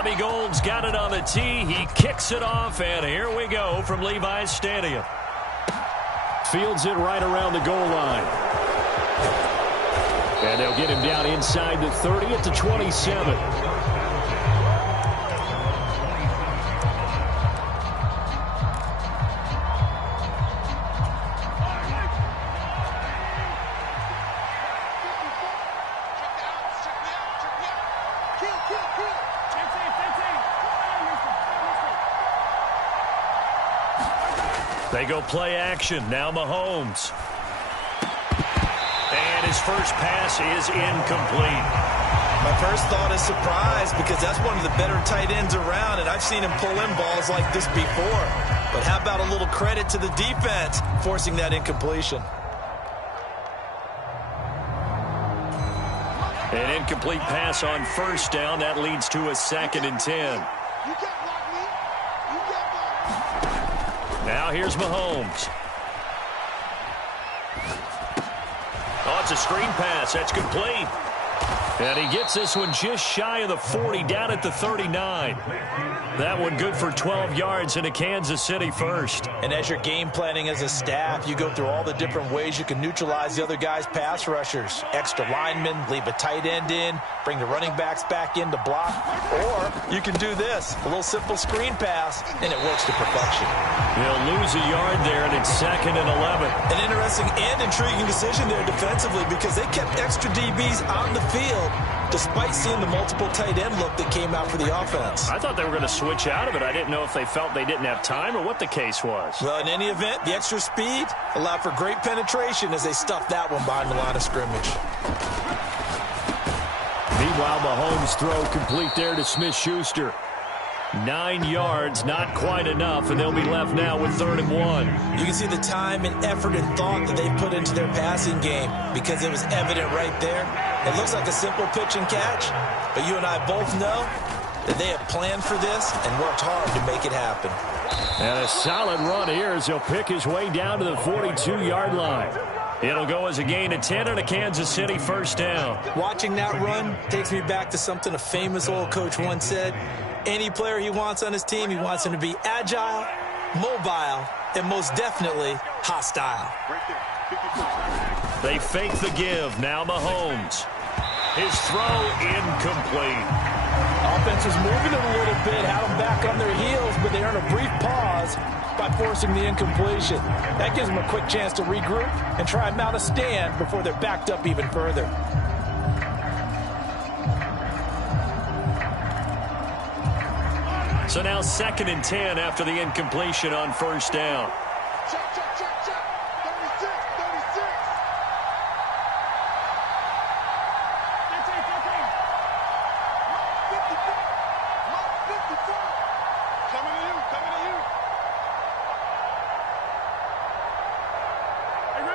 Robbie Gould's got it on the tee. He kicks it off, and here we go from Levi's Stadium. Fields it right around the goal line. And they'll get him down inside the 30 at the 27. They go play action. Now Mahomes. And his first pass is incomplete. My first thought is surprise because that's one of the better tight ends around, and I've seen him pull in balls like this before. But how about a little credit to the defense forcing that incompletion? An incomplete pass on first down. That leads to a 2nd and 10. Now here's Mahomes. Oh, it's a screen pass. That's complete. And he gets this one just shy of the 40, down at the 39. That one good for 12 yards in a Kansas City first. And as you're game planning as a staff, you go through all the different ways you can neutralize the other guy's pass rushers. Extra linemen, leave a tight end in, bring the running backs back in to block. Or you can do this, a little simple screen pass, and it works to perfection. He'll lose a yard there, and it's 2nd and 11. An interesting and intriguing decision there defensively because they kept extra DBs on the field despite seeing the multiple tight end look that came out for the offense. I thought they were going to switch out of it. I didn't know if they felt they didn't have time or what the case was. Well, in any event, the extra speed allowed for great penetration as they stuffed that one behind the line of scrimmage. Meanwhile, Mahomes' throw complete there to Smith-Schuster. 9 yards, not quite enough, and they'll be left now with 3rd and 1. You can see the time and effort and thought that they put into their passing game because it was evident right there. It looks like a simple pitch and catch, but you and I both know that they have planned for this and worked hard to make it happen. And a solid run here as he'll pick his way down to the 42-yard line. It'll go as a gain of 10 and a Kansas City first down. Watching that run takes me back to something a famous old coach once said. Any player he wants on his team, he wants him to be agile, mobile, and most definitely hostile. They fake the give. Now Mahomes. His throw incomplete. Offense was moving it a little bit, had them back on their heels, but they earned a brief pause by forcing the incompletion. That gives them a quick chance to regroup and try and mount a stand before they're backed up even further. So now 2nd and 10 after the incompletion on first down. Check. 36, 36. Coming to you. Hey,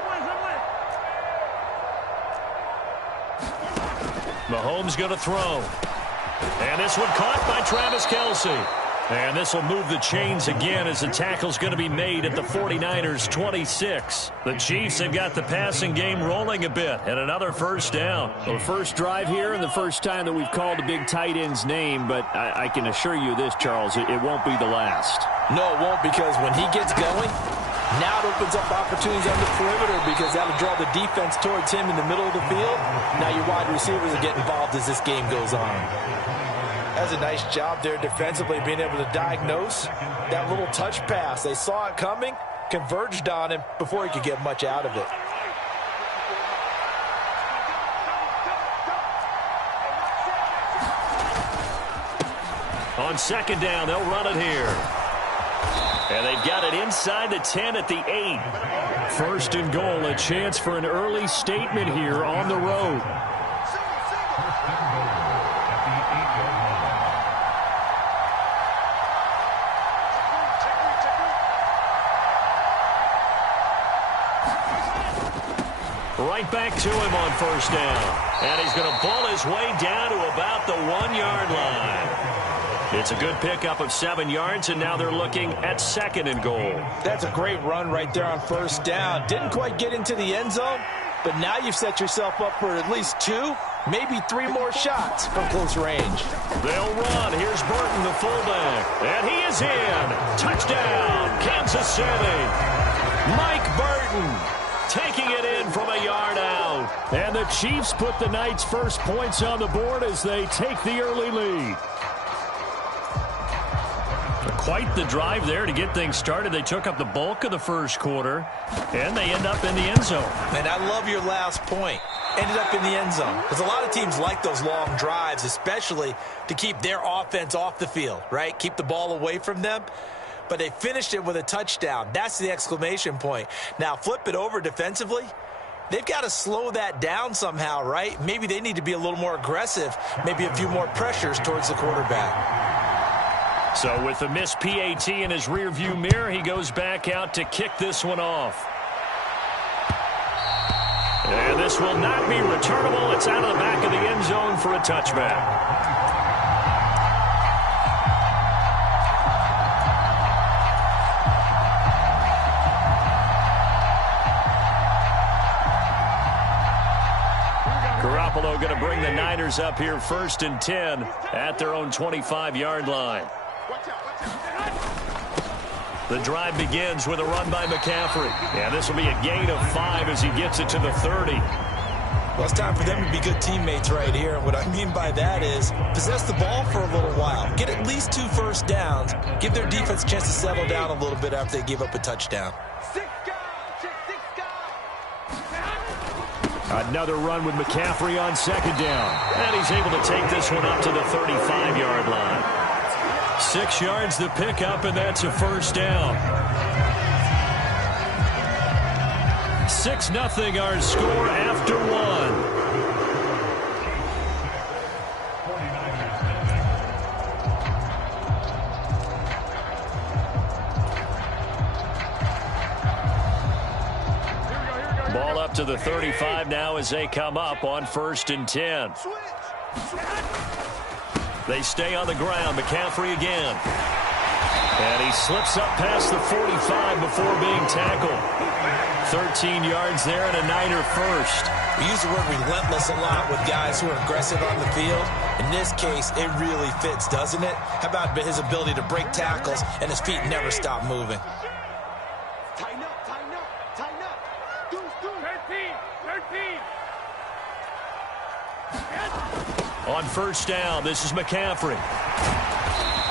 Mahomes going to throw. And this one caught by Travis Kelce. And this will move the chains again as the tackle's going to be made at the 49ers 26. The Chiefs have got the passing game rolling a bit and another first down. Well, the first drive here and the first time that we've called a big tight end's name, but I can assure you this, Charles, it won't be the last. No, it won't, because when he gets going, now it opens up opportunities on the perimeter because that'll draw the defense towards him in the middle of the field. Now your wide receivers will get involved as this game goes on. That's a nice job there defensively, being able to diagnose that little touch pass. They saw it coming, converged on him before he could get much out of it. On 2nd down, they'll run it here. And they've got it inside the 10 at the 8. 1st and goal, a chance for an early statement here on the road. Right back to him on first down. And he's going to ball his way down to about the 1-yard line. It's a good pickup of 7 yards, and now they're looking at 2nd and goal. That's a great run right there on first down. Didn't quite get into the end zone, but now you've set yourself up for at least 2, maybe 3 more shots from close range. They'll run. Here's Burton, the fullback. And he is in. Touchdown, Kansas City. Mike Burton taking it in from a yard out. And the Chiefs put the Knights' first points on the board as they take the early lead. Quite the drive there to get things started. They took up the bulk of the first quarter, and they end up in the end zone. And I love your last point. Ended up in the end zone. Because a lot of teams like those long drives, especially to keep their offense off the field, right? Keep the ball away from them. But they finished it with a touchdown. That's the exclamation point. Now, flip it over defensively. They've got to slow that down somehow, right? Maybe they need to be a little more aggressive. Maybe a few more pressures towards the quarterback. So with the missed PAT in his rearview mirror, he goes back out to kick this one off. And this will not be returnable. It's out of the back of the end zone for a touchback. Garoppolo going to bring the Niners up here 1st and 10 at their own 25-yard line. The drive begins with a run by McCaffrey. And this will be a gain of 5 as he gets it to the 30. Well, it's time for them to be good teammates right here. And what I mean by that is possess the ball for a little while. Get at least 2 first downs. Give their defense a chance to settle down a little bit after they give up a touchdown. Another run with McCaffrey on 2nd down. And he's able to take this one up to the 35-yard line. 6 yards to pick up, and that's a first down. 6-0 our score after 1. Ball up to the 35 now as they come up on 1st and 10. They stay on the ground. McCaffrey again. And he slips up past the 45 before being tackled. 13 yards there and a Niner first. We use the word relentless a lot with guys who are aggressive on the field. In this case, it really fits, doesn't it? How about his ability to break tackles and his feet never stop moving? Tighten up, tighten up, tighten up. Deuce, 13. On 1st down, this is McCaffrey.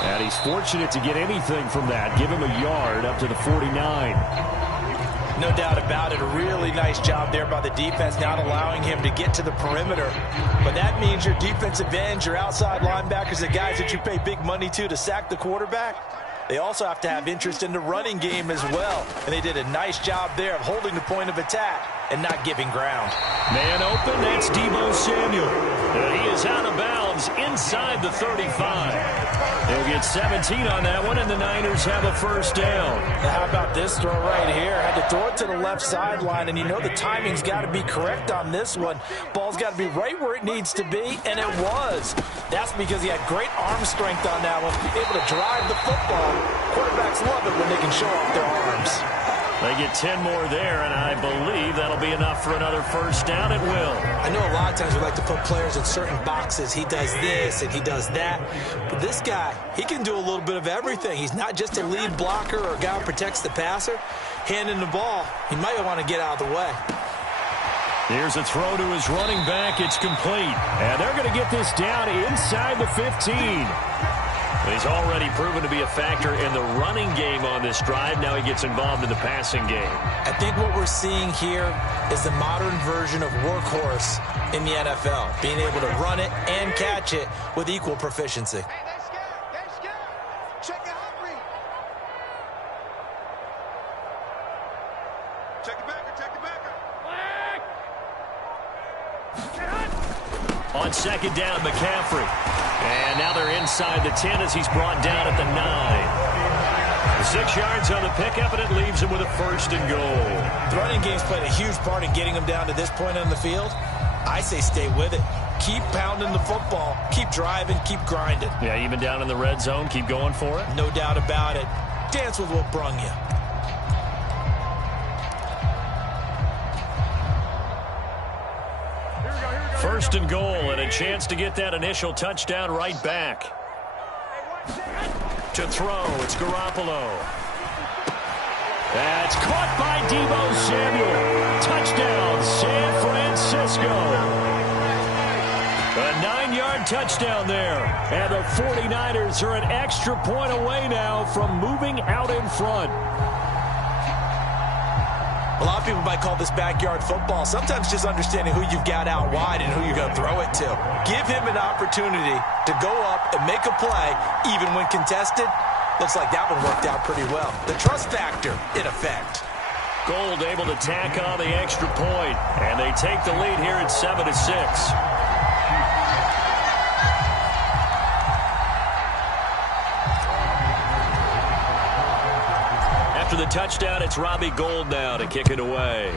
And he's fortunate to get anything from that. Give him a yard up to the 49. No doubt about it. A really nice job there by the defense, not allowing him to get to the perimeter. But that means your defensive ends, your outside linebackers, the guys that you pay big money to sack the quarterback, they also have to have interest in the running game as well. And they did a nice job there of holding the point of attack and not giving ground. Man open, that's Deebo Samuel. He is out of bounds inside the 35. He'll get 17 on that one, and the Niners have a first down. Now how about this throw right here? Had to throw it to the left sideline, and you know the timing's got to be correct on this one. Ball's got to be right where it needs to be, and it was. That's because he had great arm strength on that one, able to drive the football. Quarterbacks love it when they can show off their arms. They get 10 more there, and I believe that'll be enough for another first down. It will. I know a lot of times we like to put players in certain boxes. He does this and he does that. But this guy, he can do a little bit of everything. He's not just a lead blocker or a guy who protects the passer. Handing the ball, he might want to get out of the way. Here's a throw to his running back. It's complete. And they're going to get this down inside the 15. He's already proven to be a factor in the running game on this drive. Now he gets involved in the passing game. I think what we're seeing here is the modern version of workhorse in the NFL, being able to run it and catch it with equal proficiency. Hey, they're scared. They're scared. Check your hot read. Check the backer. Check the backer. On 2nd down, McCaffrey. And now they're inside the 10 as he's brought down at the 9. 6 yards on the pickup, and it leaves him with a 1st and goal. The running game's played a huge part in getting him down to this point on the field. I say stay with it. Keep pounding the football. Keep driving. Keep grinding. Yeah, even down in the red zone, keep going for it. No doubt about it. Dance with what brung you. First and goal, and a chance to get that initial touchdown right back. To throw, it's Garoppolo. That's caught by Deebo Samuel. Touchdown, San Francisco. A 9-yard touchdown there. And the 49ers are an extra point away now from moving out in front. A lot of people might call this backyard football. Sometimes just understanding who you've got out wide and who you're going to throw it to. Give him an opportunity to go up and make a play, even when contested. Looks like that one worked out pretty well. The trust factor in effect. Gold able to tack on the extra point, and they take the lead here at 7-6. After the touchdown, it's Robbie Gould now to kick it away.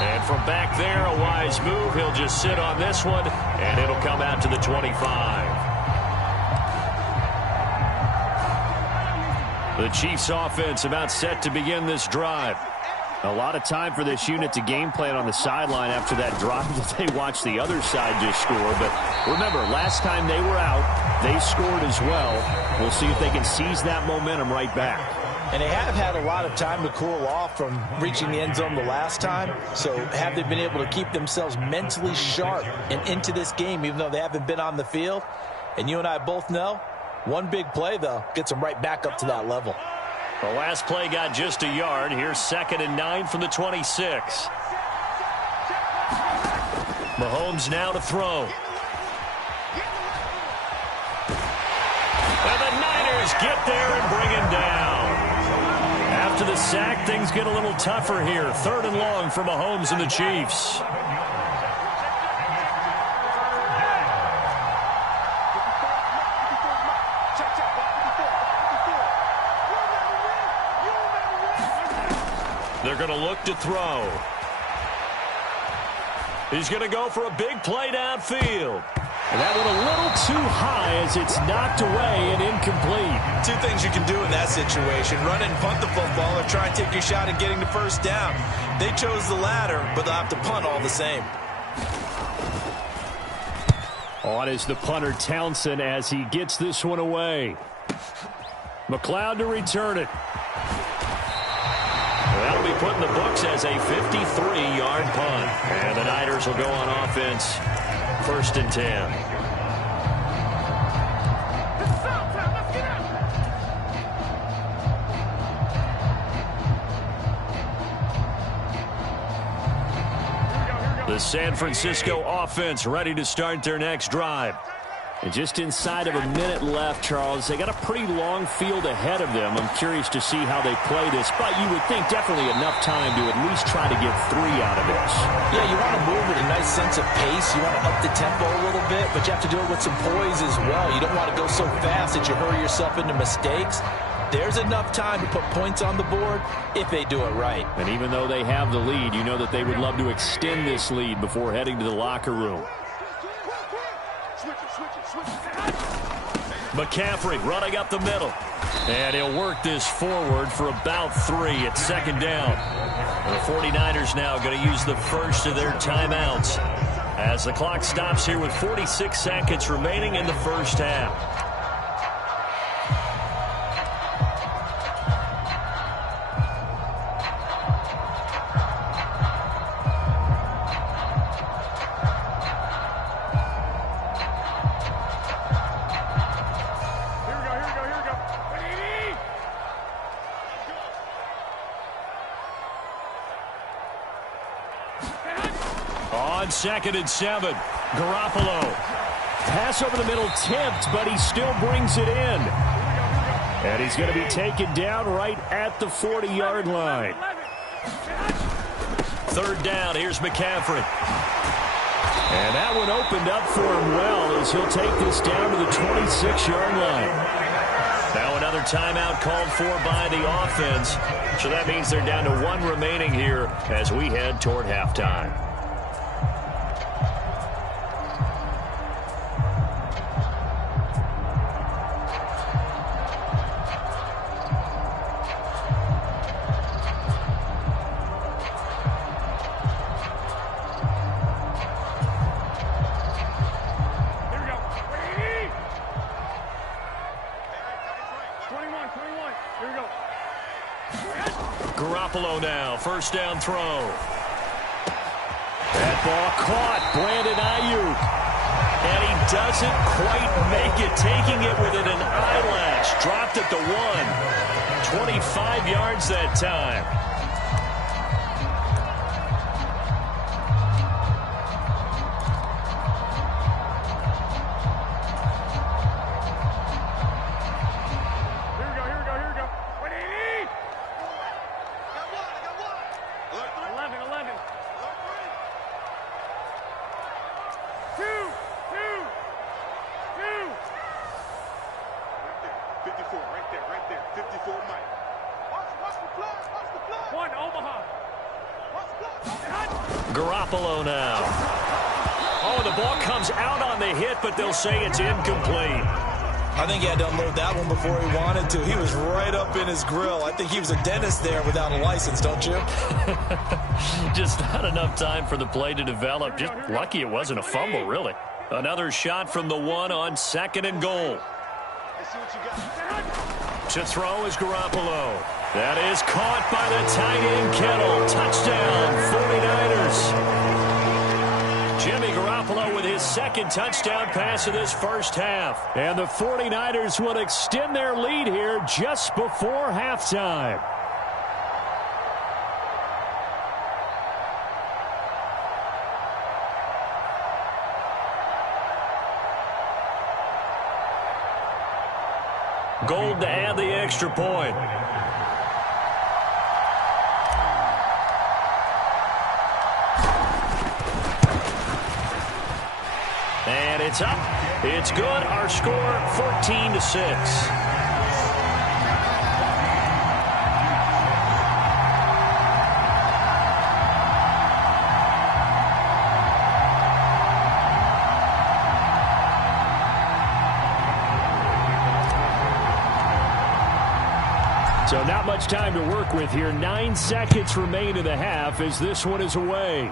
And from back there, a wise move. He'll just sit on this one, and it'll come out to the 25. The Chiefs offense about set to begin this drive. A lot of time for this unit to game plan on the sideline after that drive that they watched the other side just score. But remember, last time they were out, they scored as well. We'll see if they can seize that momentum right back. And they have had a lot of time to cool off from reaching the end zone the last time. So have they been able to keep themselves mentally sharp and into this game, even though they haven't been on the field? And you and I both know, one big play, though, gets them right back up to that level. The last play got just a yard. Here's 2nd and 9 from the 26. Mahomes now to throw. And the Niners get there and bring him down. After the sack, things get a little tougher here. 3rd and long for Mahomes and the Chiefs. They're going to look to throw. He's going to go for a big play downfield. And that one a little too high as it's knocked away and incomplete. Two things you can do in that situation: run and punt the football, or try and take your shot at getting the first down. They chose the latter, but they'll have to punt all the same. On is the punter, Townsend, as he gets this one away. McLeod to return it. That'll be put in the books as a 53-yard punt. And the Niners will go on offense. 1st and 10. The San Francisco offense ready to start their next drive. And just inside of a minute left, Charles. They got a pretty long field ahead of them. I'm curious to see how they play this, but you would think definitely enough time to at least try to get 3 out of this. Yeah, you want to move with a nice sense of pace. You want to up the tempo a little bit, but you have to do it with some poise as well. You don't want to go so fast that you hurry yourself into mistakes. There's enough time to put points on the board if they do it right. And even though they have the lead, you know that they would love to extend this lead before heading to the locker room. McCaffrey running up the middle. And he'll work this forward for about 3 at 2nd down. The 49ers now going to use the first of their timeouts as the clock stops here with 46 seconds remaining in the first half. On 2nd and 7, Garoppolo. Pass over the middle tipped, but he still brings it in. And he's going to be taken down right at the 40-yard line. 3rd down, here's McCaffrey. And that one opened up for him well as he'll take this down to the 26-yard line. Now another timeout called for by the offense. So that means they're down to 1 remaining here as we head toward halftime. Garoppolo now. First down throw. That ball caught. Brandon Ayuk. And he doesn't quite make it. Taking it within an eyelash. Dropped at the 1. 25 yards that time. Garoppolo now. Oh, the ball comes out on the hit, but they'll say it's incomplete. I think he had to unload that one before he wanted to. He was right up in his grill. I think he was a dentist there without a license, don't you? Just not enough time for the play to develop. Just lucky it wasn't a fumble, really. Another shot from the 1 on 2nd and goal. To throw is Garoppolo. That is caught by the tight end Kittle. Touchdown, 49ers. Jimmy Garoppolo with his 2nd touchdown pass of this first half. And the 49ers will extend their lead here just before halftime. Gold to add the extra point. And it's up. It's good. Our score 14-6. So not much time to work with here. 9 seconds remain in the half as this one is away.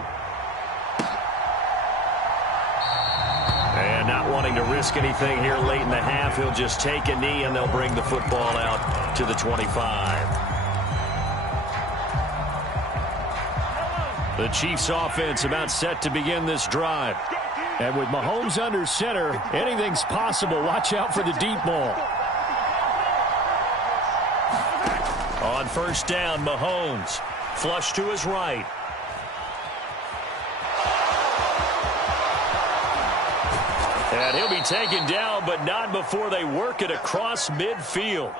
And not wanting to risk anything here late in the half, he'll just take a knee and they'll bring the football out to the 25. The Chiefs offense about set to begin this drive. And with Mahomes under center, anything's possible. Watch out for the deep ball. On first down, Mahomes. Flush to his right. And he'll be taken down, but not before they work it across midfield.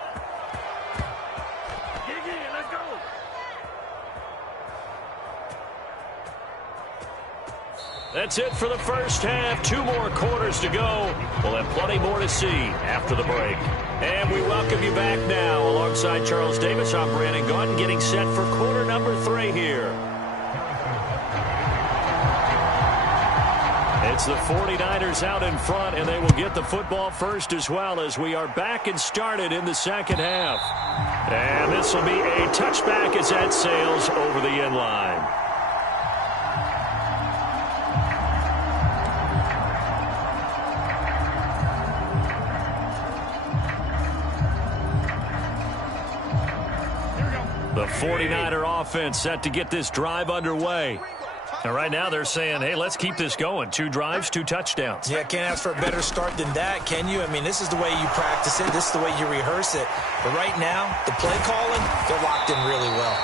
That's it for the first half. 2 more quarters to go. We'll have plenty more to see after the break. And we welcome you back now. Alongside Charles Davis, I'm Brandon Gaudin, getting set for quarter number 3 here. It's the 49ers out in front, and they will get the football first as well as we are back and started in the second half. And this will be a touchback as that sails over the end line. The 49er offense set to get this drive underway. And right now they're saying, hey, let's keep this going. 2 drives, 2 touchdowns. Yeah, can't ask for a better start than that, can you? I mean, this is the way you practice it. This is the way you rehearse it. But right now, the play calling, they're locked in really well.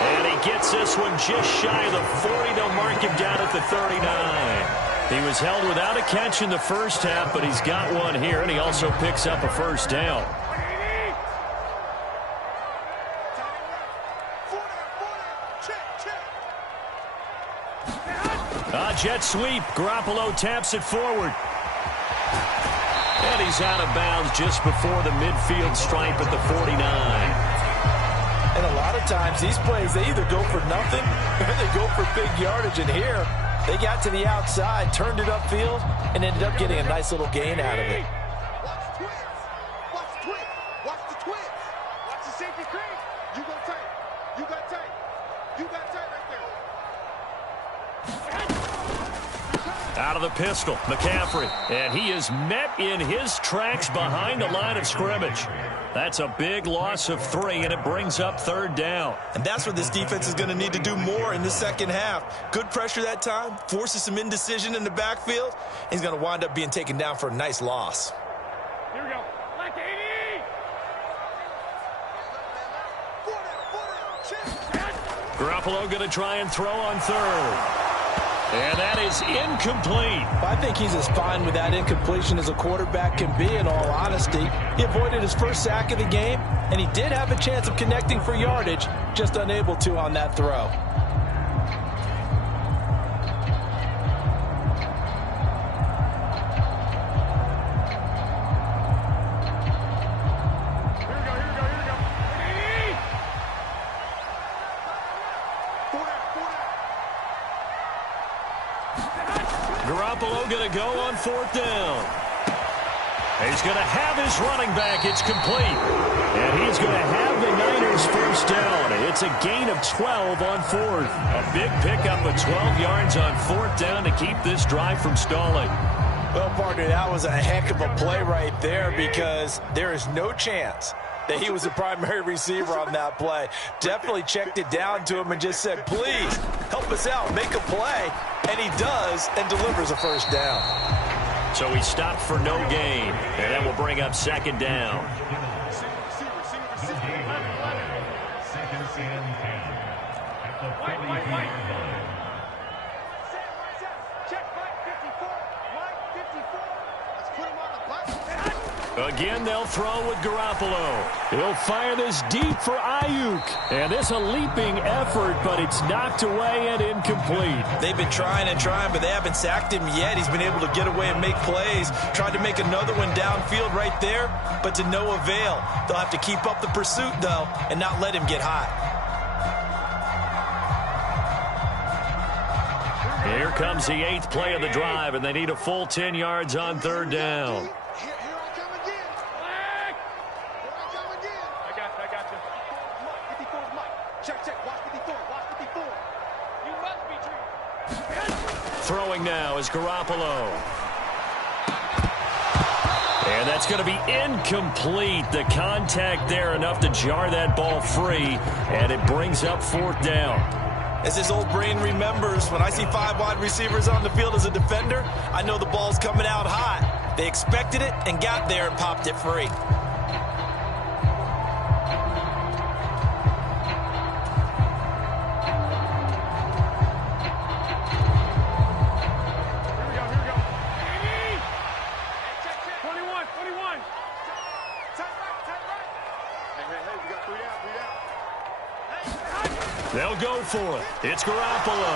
And he gets this one just shy of the 40. They'll mark him down at the 39. He was held without a catch in the first half, but he's got one here, and he also picks up a first down. Jet sweep. Garoppolo taps it forward. And he's out of bounds just before the midfield stripe at the 49. And a lot of times these plays, they either go for nothing or they go for big yardage. And here, they got to the outside, turned it upfield, and ended up getting a nice little gain out of it. Watch the twins. Watch the twins. Watch the safety screen. You go tight. You got tight. You got tight right there. Out of the pistol, McCaffrey. And he is met in his tracks behind the line of scrimmage. That's a big loss of 3, and it brings up 3rd down. And that's what this defense is going to need to do more in the second half. Good pressure that time, forces some indecision in the backfield. He's going to wind up being taken down for a nice loss. Here we go. Like 80. Garoppolo going to try and throw on 3rd. And that is incomplete. I think he's as fine with that incompletion as a quarterback can be, in all honesty. He avoided his first sack of the game, and he did have a chance of connecting for yardage, just unable to on that throw. Garoppolo going to go on 4th down. He's going to have his running back. It's complete. And he's going to have the Niners first down. It's a gain of 12 on 4th. A big pickup of 12 yards on 4th down to keep this drive from stalling. Well, partner, that was a heck of a play right there because there is no chance that he was the primary receiver on that play. Definitely checked it down to him and just said, please, help us out, make a play. And he does and delivers a first down. So he stopped for no gain, and that will bring up 2nd down. Again, they'll throw with Garoppolo. He'll fire this deep for Ayuk. And this a leaping effort, but it's knocked away and incomplete. They've been trying and trying, but they haven't sacked him yet. He's been able to get away and make plays. Tried to make another one downfield right there, but to no avail. They'll have to keep up the pursuit, though, and not let him get hot. Here comes the 8th play of the drive, and they need a full 10 yards on 3rd down. Throwing now is Garoppolo. And that's going to be incomplete. The contact there enough to jar that ball free, and it brings up 4th down. As his old brain remembers, when I see 5 wide receivers on the field as a defender, I know the ball's coming out hot. They expected it and got there and popped it free. They'll go for it. It's Garoppolo.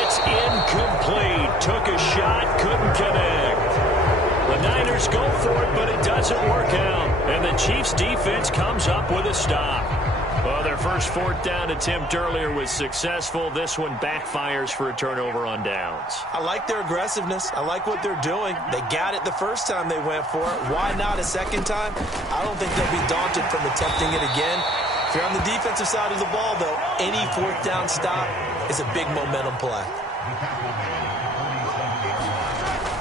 It's incomplete. Took a shot, couldn't connect. The Niners go for it, but it doesn't work out. And the Chiefs' defense comes up with a stop. Well, their first 4th down attempt earlier was successful. This one backfires for a turnover on downs. I like their aggressiveness. I like what they're doing. They got it the first time they went for it. Why not a second time? I don't think they'll be daunted from attempting it again. If you're on the defensive side of the ball, though, any 4th down stop is a big momentum play.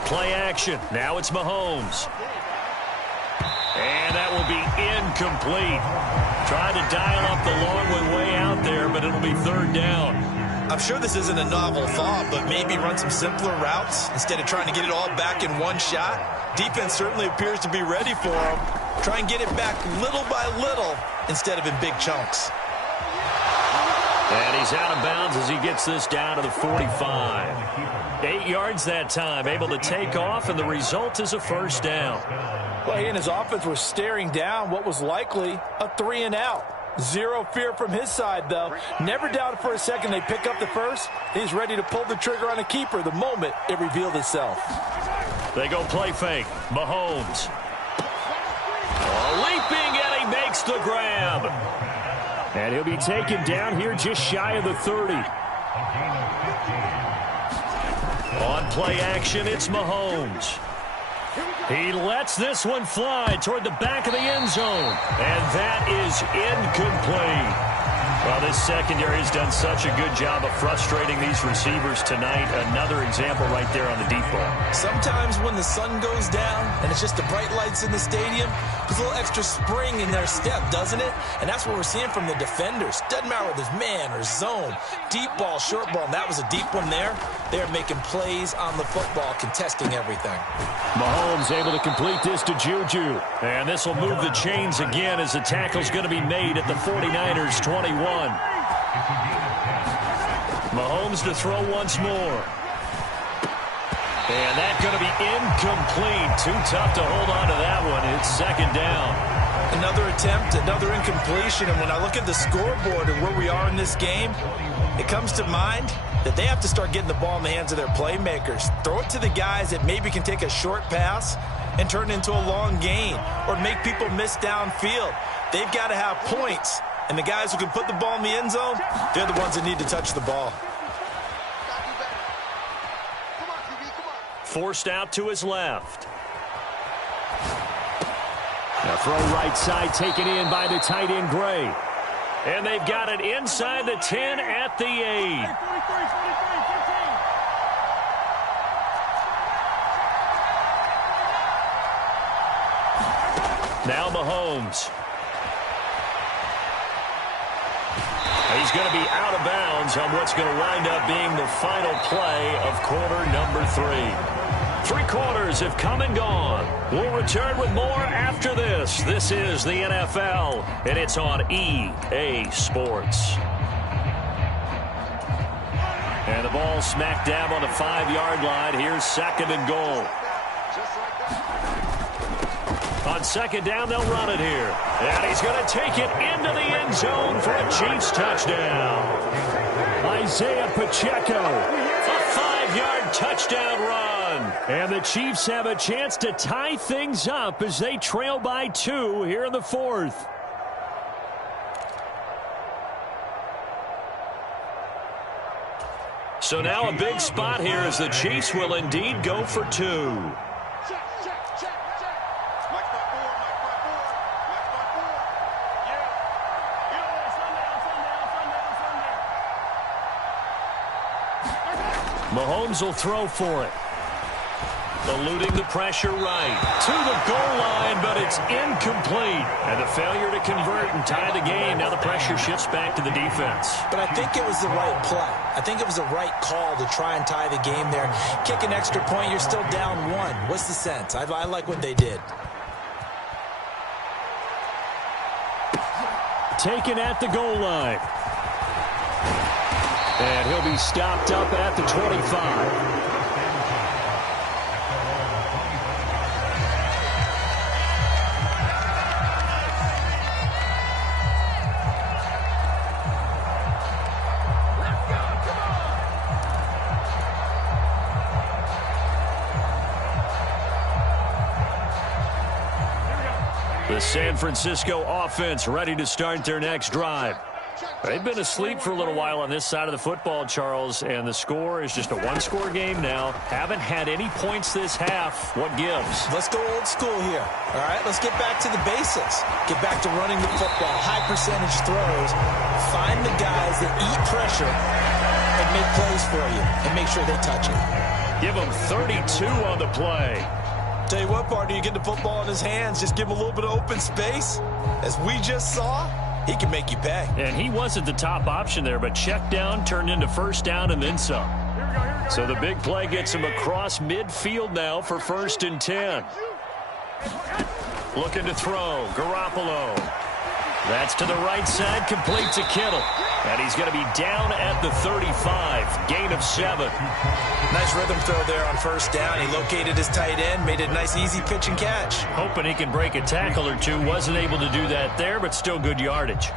Play action. Now it's Mahomes. And that will be incomplete. Tried to dial up the long one way out there, but it'll be 3rd down. I'm sure this isn't a novel thought, but maybe run some simpler routes instead of trying to get it all back in one shot. Defense certainly appears to be ready for him. Try and get it back little by little instead of in big chunks. And he's out of bounds as he gets this down to the 45. 8 yards that time, able to take off, and the result is a first down. Well, he and his offense were staring down what was likely a 3-and-out. Zero fear from his side, though. Never doubted for a second they pick up the first. He's ready to pull the trigger on a keeper the moment it revealed itself. They go play fake. Mahomes. Leaping, and he makes the grab. And he'll be taken down here just shy of the 30. On play action, it's Mahomes. He lets this one fly toward the back of the end zone. And that is incomplete. Well, this secondary has done such a good job of frustrating these receivers tonight. Another example right there on the deep ball. Sometimes when the sun goes down and it's just the bright lights in the stadium, there's a little extra spring in their step, doesn't it? And that's what we're seeing from the defenders. Doesn't matter whether it's man or zone, deep ball, short ball, and that was a deep one there. They're making plays on the football, contesting everything. Mahomes able to complete this to Juju. And this will move the chains again as the tackle's going to be made at the 49ers 21. Mahomes to throw once more. And that's going to be incomplete. Too tough to hold on to that one. It's second down. Another attempt, another incompletion. And when I look at the scoreboard and where we are in this game, it comes to mind that they have to start getting the ball in the hands of their playmakers. Throw it to the guys that maybe can take a short pass and turn it into a long gain or make people miss downfield. They've got to have points. And the guys who can put the ball in the end zone, they're the ones that need to touch the ball. Forced out to his left. Now throw right side taken in by the tight end Gray. And they've got it inside the 10 at the 8. Now Mahomes. He's going to be out of bounds on what's going to wind up being the final play of quarter number 3. 3 quarters have come and gone. We'll return with more after this. This is the NFL, and it's on EA Sports. And the ball smack dab on the 5-yard line. Here's second and goal. On second down, they'll run it here. And he's going to take it into the end zone for a Chiefs touchdown. Isaiah Pacheco. A 5-yard touchdown run. And the Chiefs have a chance to tie things up as they trail by 2 here in the 4th. So now a big spot here as the Chiefs will indeed go for 2. Mahomes will throw for it. Eluding the pressure right. To the goal line, but it's incomplete. And the failure to convert and tie the game. Now the pressure shifts back to the defense. But I think it was the right play. I think it was the right call to try and tie the game there. Kick an extra point, you're still down 1. What's the sense? I like what they did. Taken at the goal line. And he'll be stopped up at the 25. The San Francisco offense ready to start their next drive. They've been asleep for a little while on this side of the football, Charles, and the score is just a 1-score game now. Haven't had any points this half. What gives? Let's go old school here. All right, let's get back to the basics. Get back to running the football, high percentage throws. Find the guys that eat pressure and make plays for you and make sure they touch it. Give them 32 on the play. Tell you what, partner, you get the football in his hands, just give him a little bit of open space. As we just saw, he can make you pay. And he wasn't the top option there, but check down turned into first down and then some. So the big play gets him across midfield now for 1st and 10. Looking to throw. Garoppolo. That's to the right side, complete to Kittle. And he's going to be down at the 35. Gain of 7. Nice rhythm throw there on first down. He located his tight end, made it a nice easy pitch and catch. Hoping he can break a tackle or two. Wasn't able to do that there, but still good yardage.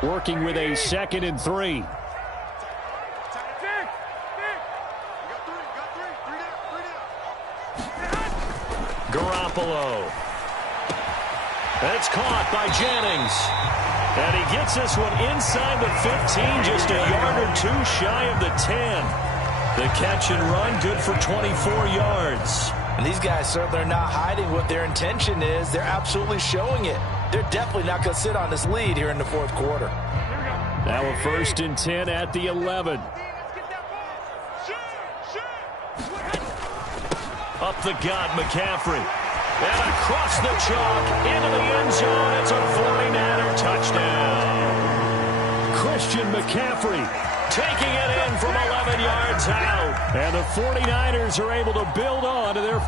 Working with a 2nd and 3. Garoppolo. That's caught by Jennings. And he gets this one inside the 15, just a yard or 2 shy of the 10. The catch and run, good for 24 yards. And these guys certainly are not hiding what their intention is. They're absolutely showing it. they're definitely not going to sit on this lead here in the fourth quarter. Now a 1st and 10 at the 11. Up the gut, McCaffrey. And across the chalk, into the end zone. It's a 49er touchdown. Christian McCaffrey taking it in from 11 yards out. And the 49ers are able to build on to their